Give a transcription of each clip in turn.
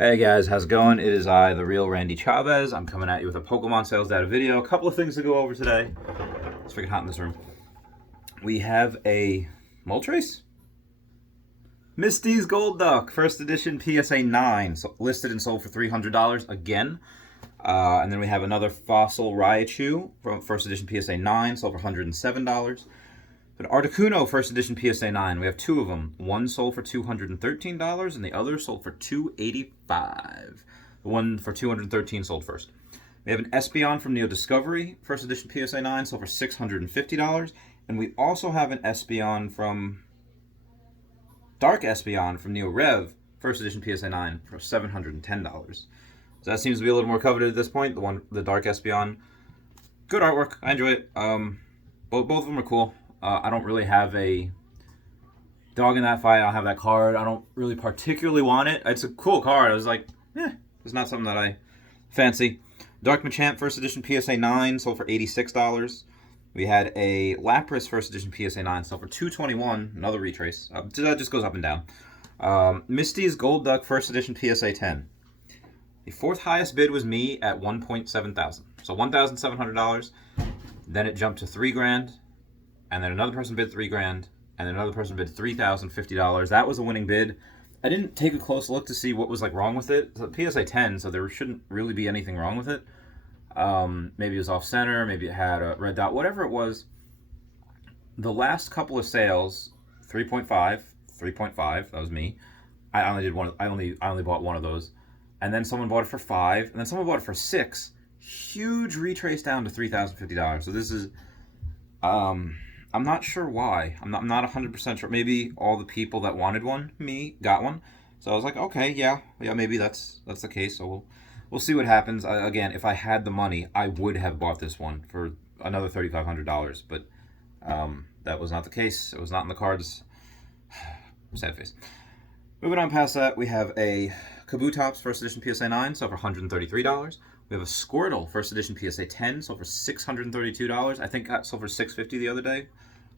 Hey guys, how's it going? It is I, the real Randy Chavez. I'm coming at you with a Pokemon sales data video. A couple of things to go over today. It's freaking hot in this room. We have a Moltres? Misty's Golduck, first edition PSA 9, listed and sold for $300 again. And then we have another Fossil Raichu from first edition PSA 9, sold for $107. An Articuno first edition PSA 9. We have two of them. One sold for $213 and the other sold for $285. The one for $213 sold first. We have an Espeon from Neo Discovery first edition PSA 9, sold for $650. And we also have an Espeon from Dark Espeon from Neo Rev first edition PSA 9 for $710. So that seems to be a little more coveted at this point. The Dark Espeon, good artwork. I enjoy it. Both of them are cool. I don't really have a dog in that fight. I don't have that card. I don't really particularly want it. It's a cool card. I was like, it's not something that I fancy. Dark Machamp first edition PSA 9 sold for $86. We had a Lapras first edition PSA 9 sold for $221. Another retrace. That just goes up and down. Misty's Golduck first edition PSA 10. The fourth highest bid was me at $1.7 thousand. So $1,700. Then it jumped to $3,000. And then another person bid $3,000, and then another person bid $3,050. That was a winning bid. I didn't take a close look to see what was wrong with it. It's a PSA 10, so there shouldn't really be anything wrong with it. Maybe it was off center, maybe it had a red dot, whatever it was. The last couple of sales, 3.5, that was me. I only did one. I only bought one of those, and then someone bought it for $5, and then someone bought it for $6. Huge retrace down to $3,050. So this is, I'm not sure why. I'm not 100% sure. Maybe all the people that wanted one, got one. So I was like, okay, yeah, maybe that's the case. So we'll see what happens. Again, if I had the money, I would have bought this one for another $3,500. But that was not the case. It was not in the cards. Sad face. Moving on past that, we have a Kabutops first edition PSA 9, sold for $133. We have a Squirtle first edition PSA 10, sold for $632. I think that sold for $650 the other day,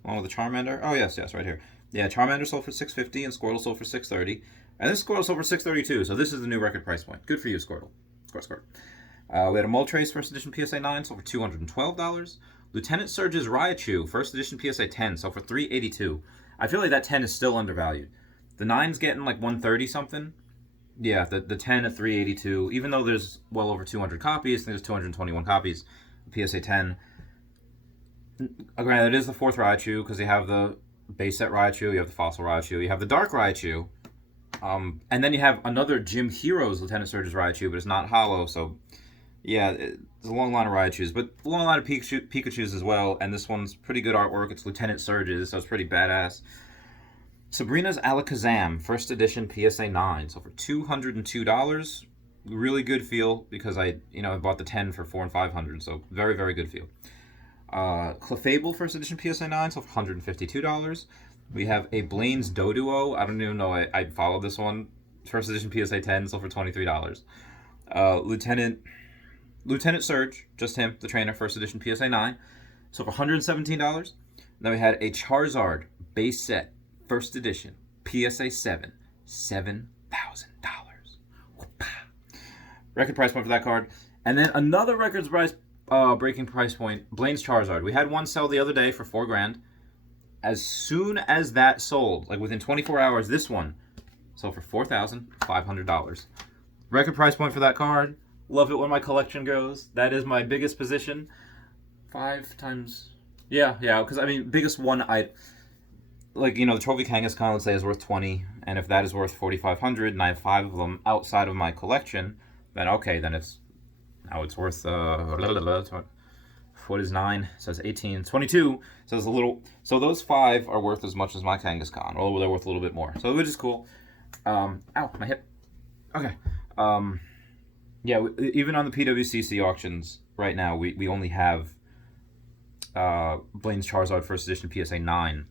along with the Charmander. Oh yes, right here. Yeah, Charmander sold for $650 and Squirtle sold for $630, and this Squirtle sold for $632. So this is the new record price point. Good for you, Squirtle. Squirt. We had a Moltres first edition PSA 9, sold for $212. Lieutenant Surge's Raichu first edition PSA 10, sold for $382. I feel like that 10 is still undervalued. The 9's getting like $130 something. Yeah, the 10 at $382, even though there's well over 200 copies, I think there's 221 copies, PSA 10. Granted, it is the fourth Raichu, because you have the base set Raichu, you have the Fossil Raichu, you have the Dark Raichu, and then you have another Gym Heroes Lieutenant Surge's Raichu, but it's not hollow, so yeah, it's a long line of Raichus, but a long line of Pikachus as well, and this one's pretty good artwork. It's Lieutenant Surge's, so it's pretty badass. Sabrina's Alakazam, first edition PSA 9, so for $202. Really good feel, because I bought the 10 for $400 and $500, so very, very good feel. Clefable, first edition PSA 9, so for $152. We have a Blaine's Doduo. I don't even know, I followed this one. First edition PSA 10, so for $23. Lieutenant Surge, just him, the trainer, first edition PSA 9, so for $117. Then we had a Charizard base set, first edition, PSA 7, $7,000. Record price point for that card. And then another records price breaking price point, Blaine's Charizard. We had one sell the other day for $4,000. As soon as that sold, like within 24 hours, this one sold for $4,500. Record price point for that card. Love it when my collection grows. That is my biggest position. 5 times. Yeah, because biggest one the Trophy Kangaskhan, let's say, is worth 20, and if that is worth 4,500, and I have 5 of them outside of my collection, then okay, then it's worth what is 9? So it's 18, 22. So it's a little. So those 5 are worth as much as my Kangaskhan, or they're worth a little bit more. So which is cool. Ow, my hip. Okay. Yeah, even on the PWCC auctions right now, we only have Blaine's Charizard first edition PSA 9.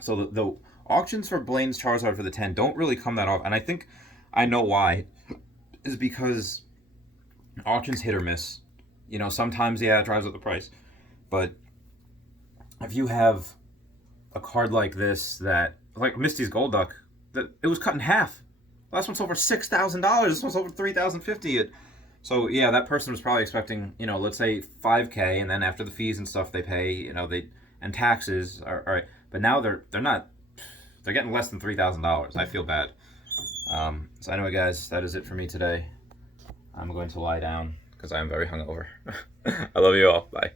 So the auctions for Blaine's Charizard for the 10 don't really come that often. And I think I know why. Is because auctions hit or miss. Sometimes, it drives up the price. But if you have a card like this like Misty's Golduck, that it was cut in half. Last one sold for $6,000. This one sold for $3,050. So yeah, that person was probably expecting, you know, let's say 5K, and then after the fees and stuff they pay, you know, they and taxes are all right. But now they're not. They're getting less than $3,000. I feel bad. So anyway, guys, that is it for me today. I'm going to lie down because I am very hungover. I love you all. Bye.